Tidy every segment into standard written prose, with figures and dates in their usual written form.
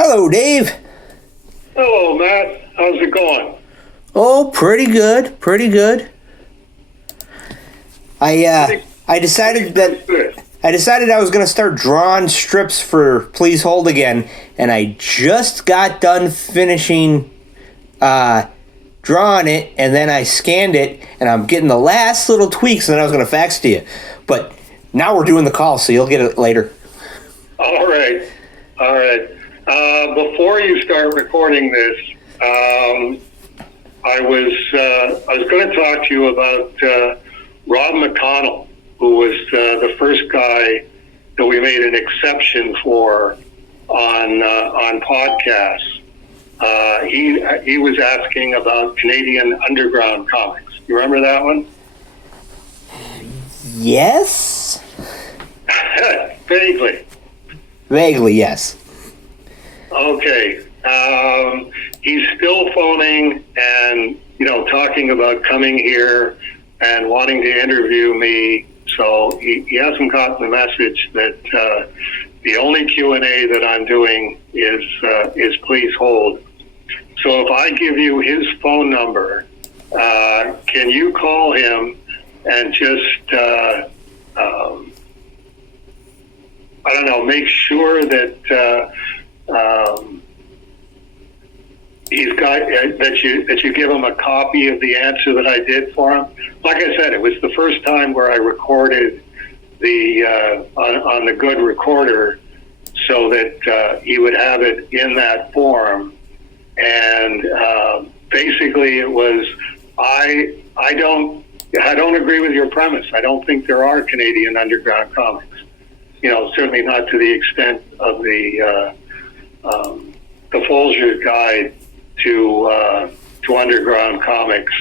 Hello, Dave. Hello, Matt. How's it going? Oh, pretty good. Pretty good. I decided I was going to start drawing strips for Please Hold again, and I just got done finishing drawing it, and then I scanned it, and I'm getting the last little tweaks, and then I was going to fax to you. But now we're doing the call, so you'll get it later. All right. Before you start recording this, I was going to talk to you about Rob McConnell, who was the first guy that we made an exception for on podcasts. He was asking about Canadian underground comics. You remember that one? Yes? Vaguely, yes. Okay. He's still phoning and, talking about coming here and wanting to interview me. So he hasn't gotten the message that the only Q&A that I'm doing is Please Hold. So if I give you his phone number, can you call him and just, make sure that he's got that you give him a copy of the answer that I did for him. Like I said, it was the first time where I recorded the on the good recorder, so that he would have it in that form. And basically, it was I don't agree with your premise. I don't think there are Canadian underground comics. Certainly not to the extent of the Folger Guide to Underground Comics,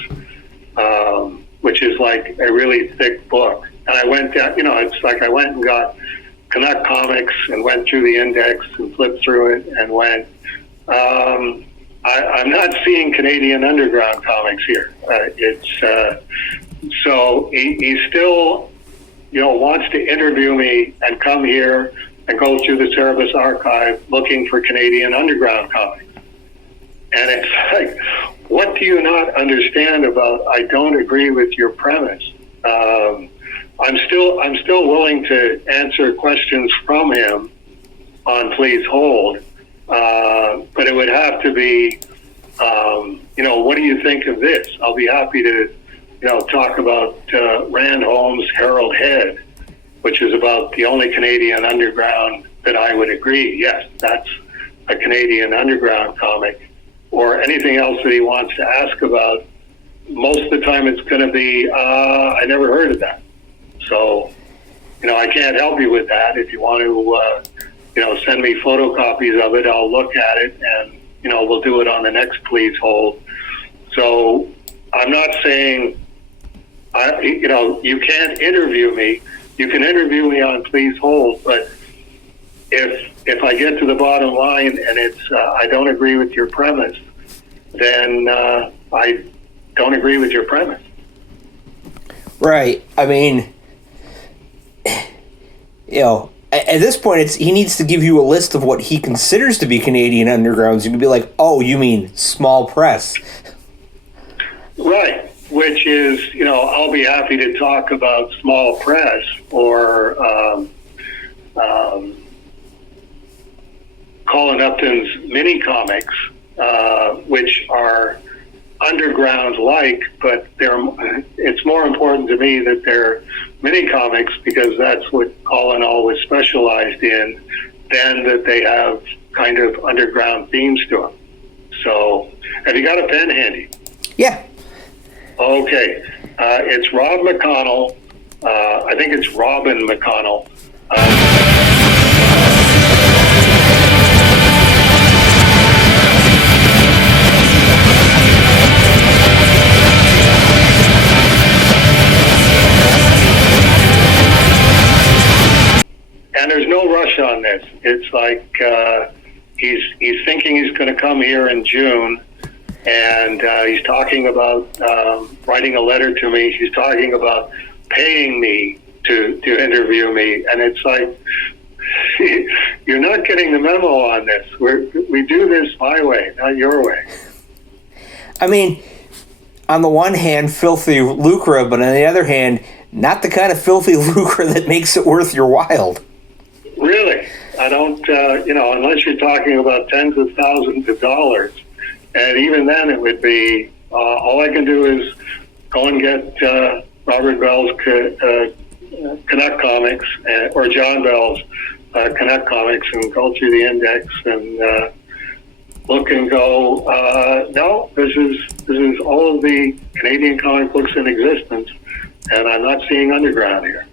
which is like a really thick book. And I went down, it's like I went and got Canuck Comics and went through the index and flipped through it and went, I'm not seeing Canadian underground comics here. So he still, wants to interview me and come here and go through the Cerebus archive looking for Canadian underground comics. And it's like, what do you not understand about I don't agree with your premise? I'm still willing to answer questions from him on Please Hold, but it would have to be, what do you think of this? I'll be happy to, talk about Rand Holmes' Harold Head, which is about the only Canadian underground that I would agree, yes, that's a Canadian underground comic. Or anything else that he wants to ask about. Most of the time it's going to be, I never heard of that. So, I can't help you with that. If you want to, send me photocopies of it, I'll look at it and, we'll do it on the next Please Hold. So I'm not saying, you can't interview me. You can interview me on Please Hold, but if I get to the bottom line and it's I don't agree with your premise, then I don't agree with your premise. Right. I mean, at this point, he needs to give you a list of what he considers to be Canadian undergrounds. You can be like, oh, you mean small press. Right. Which is, I'll be happy to talk about small press or Colin Upton's mini comics, which are underground-like, but it's more important to me that they're mini comics because that's what Colin always specialized in, than that they have kind of underground themes to them. So, have you got a pen handy? Yeah. Okay. It's Rob McConnell. I think it's Robin McConnell. And there's no rush on this. It's like he's thinking he's going to come here in June, and he's talking about writing a letter to me. He's talking about paying me to interview me, and it's like you're not getting the memo on this. We do this my way, not your way. I mean, on the one hand, filthy lucre, but on the other hand, not the kind of filthy lucre that makes it worth your while. Really? I don't, unless you're talking about tens of thousands of dollars. And even then it would be, all I can do is go and get Robert Bell's Connect Comics or John Bell's Connect Comics and go through the index and look and go, no, this is all of the Canadian comic books in existence, and I'm not seeing underground here.